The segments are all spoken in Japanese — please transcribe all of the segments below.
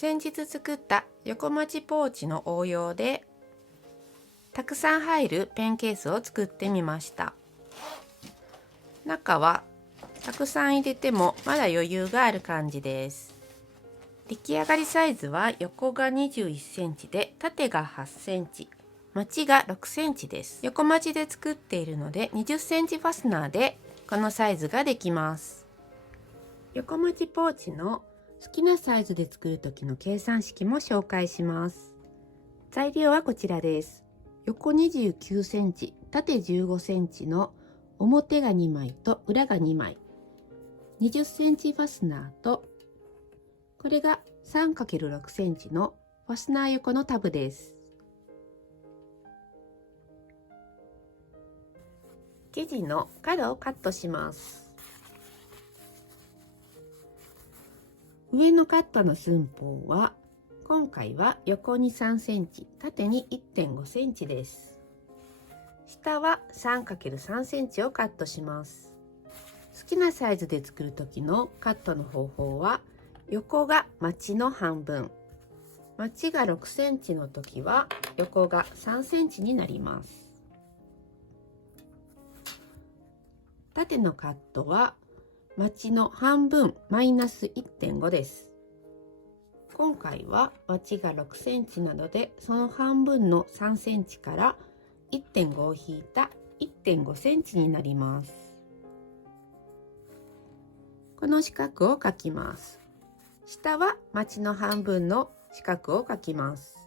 先日作った横持ちポーチの応用でたくさん入るペンケースを作ってみました。中はたくさん入れてもまだ余裕がある感じです。出来上がりサイズは横が21センチで縦が8センチ、まちが6センチです。横まちで作っているので20センチファスナーでこのサイズができます。横持ちポーチの好きなサイズで作る時の計算式も紹介します。材料はこちらです。横29センチ、縦15センチの表が2枚と裏が2枚、20センチファスナーと、これが 3×6 センチのファスナー横のタブです。生地の角をカットします。上のカットの寸法は今回は横に3センチ、縦に 1.5 センチです。下は 3×3 センチをカットします。好きなサイズで作る時のカットの方法は、横がまちの半分、まちが6センチの時は横が3センチになります。縦のカットはまちの半分マイナス 1.5 です。今回はまちが6センチなので、その半分の3センチから 1.5 を引いた 1.5 センチになります。この四角を描きます。下はまちの半分の四角を描きます。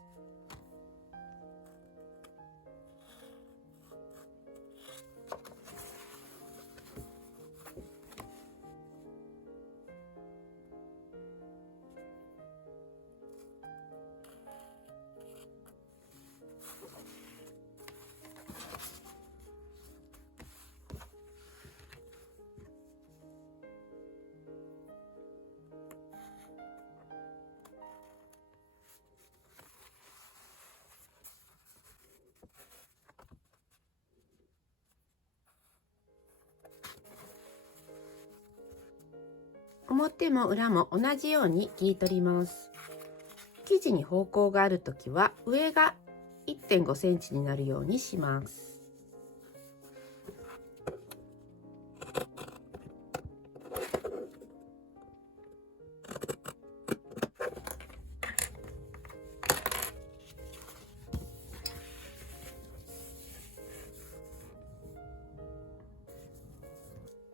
表も裏も同じように切り取ります。生地に方向があるときは上が 1.5 センチになるようにします。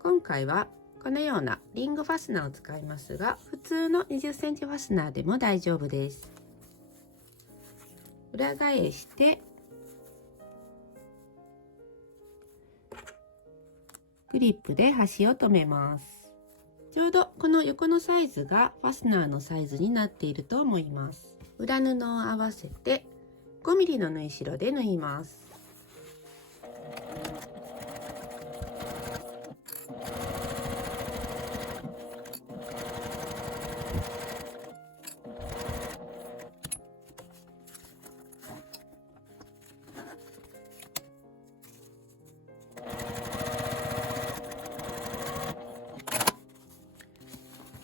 今回はこのようなリングファスナーを使いますが、普通の20センチファスナーでも大丈夫です。裏返してクリップで端を留めます。ちょうどこの横のサイズがファスナーのサイズになっていると思います。裏布を合わせて 5mm の縫い代で縫います。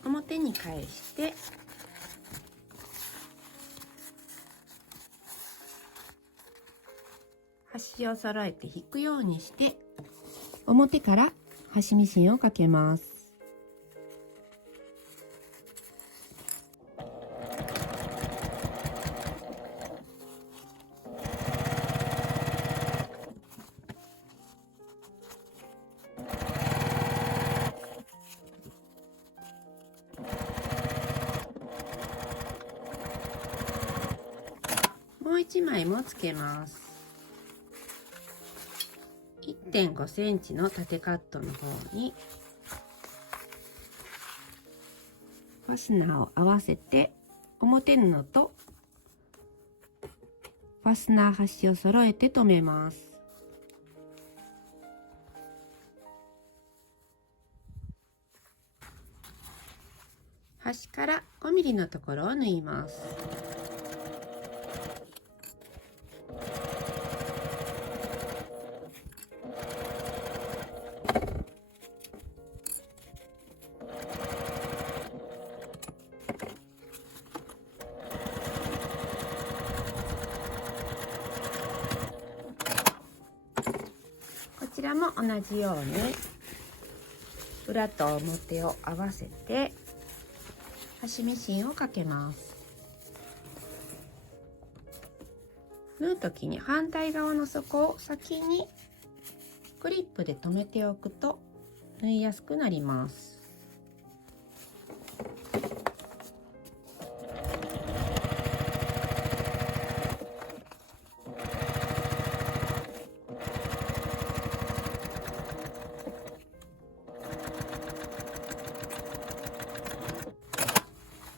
表に返して端を揃えて引くようにして表から端ミシンをかけます。もう1枚もつけます。1.5 センチの縦カットの方にファスナーを合わせて表布とファスナー端を揃えて留めます。端から 5mm のところを縫います。同じように裏と表を合わせて端ミシンをかけます。縫う時に反対側の底を先にクリップで留めておくと縫いやすくなります。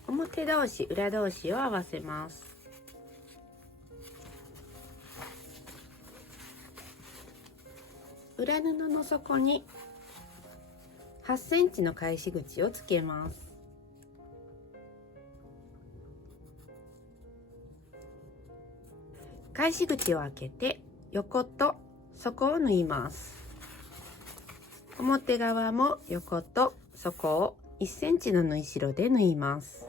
表同士裏同士を合わせます。裏布の底に8センチの返し口をつけます。返し口を開けて横と底を縫います。表側も横と底を1センチの縫い代で縫います。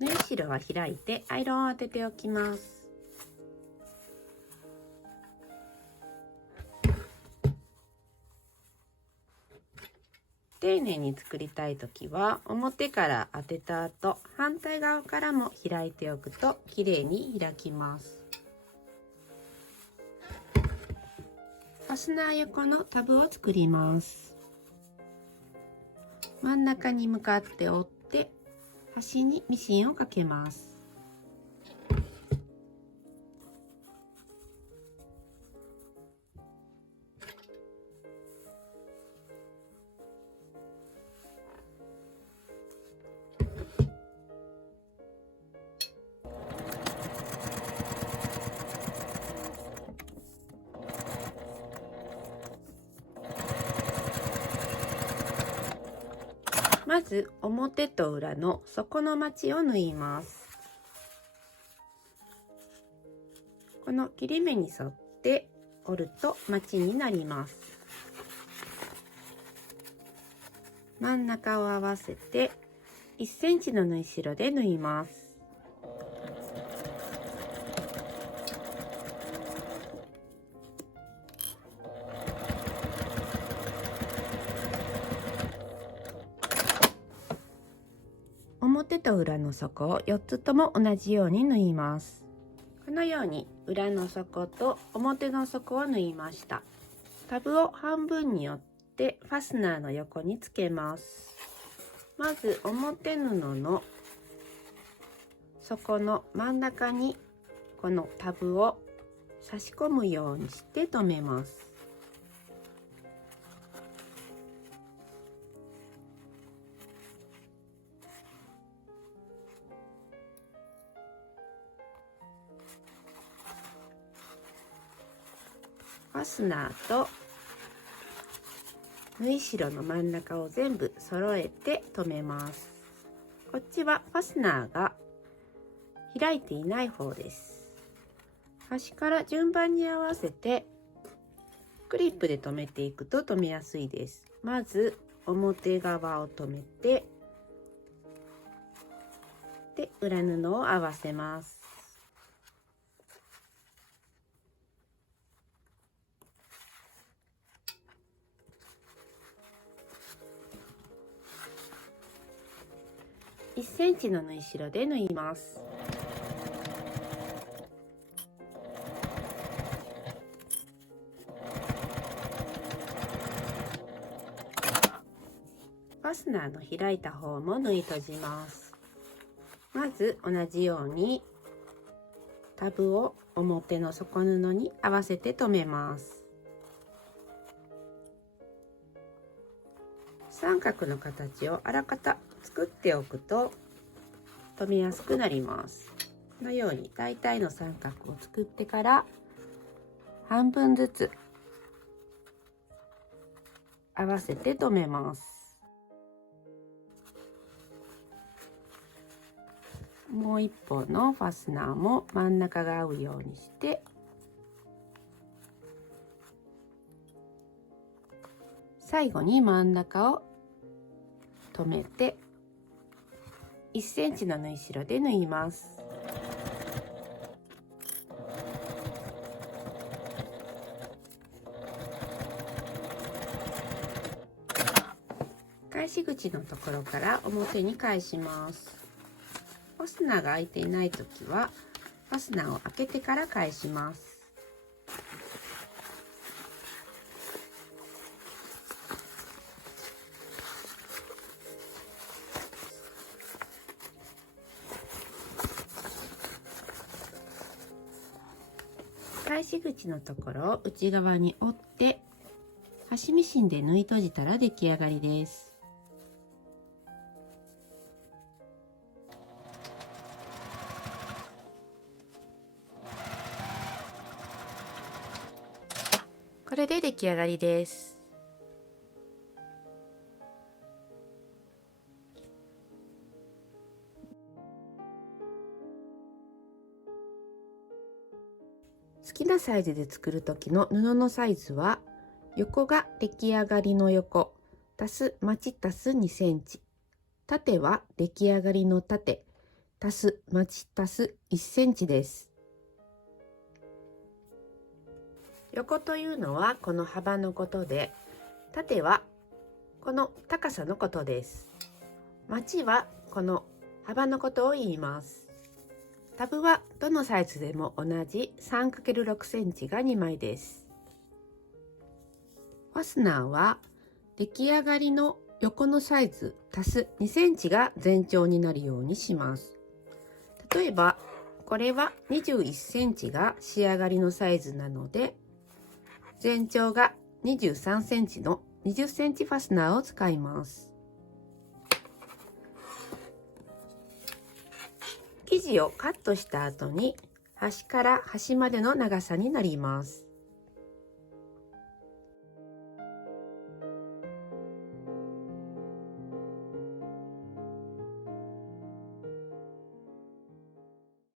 縫い代は開いてアイロンを当てておきます。丁寧に作りたいときは表から当てた後反対側からも開いておくときれいに開きます。ファスナー横のタブを作ります。真ん中に向かって折って端にミシンをかけます。まず表と裏の底のまちを縫います。この切り目に沿って折るとまちになります。真ん中を合わせて1センチの縫い代で縫います。表と裏の底を4つとも同じように縫います。このように裏の底と表の底を縫いました。タブを半分に折ってファスナーの横につけます。まず表布の底の真ん中にこのタブを差し込むようにして留めます。ファスナーと縫い代の真ん中を全部揃えて留めます。こっちはファスナーが開いていない方です。端から順番に合わせてクリップで留めていくと留めやすいです。まず表側を留めて、で裏布を合わせます。1センチの縫い代で縫います。ファスナーの開いた方も縫い閉じます。まず同じようにタブを表の底布に合わせて留めます。三角の形をあらかた作っておくと留めやすくなります。このように大体の三角を作ってから半分ずつ合わせて留めます。もう一方のファスナーも真ん中が合うようにして最後に真ん中を留めて1センチの縫い代で縫います。返し口のところから表に返します。ファスナーが開いていないときはファスナーを開けてから返します。返し口のところを内側に折って端ミシンで縫い閉じたら出来上がりです。これで出来上がりです。好きなサイズで作る時の布のサイズは横が出来上がりの横足すまち足す2センチ、縦は出来上がりの縦足すまち足す1センチです。横というのはこの幅のことで、縦はこの高さのことです。まちはこの幅のことを言います。タブはどのサイズでも同じ 3×6 センチが2枚です。ファスナーは出来上がりの横のサイズ足す2センチが全長になるようにします。例えばこれは21センチが仕上がりのサイズなので、全長が23センチの20センチファスナーを使います。生地をカットした後に端から端までの長さになります。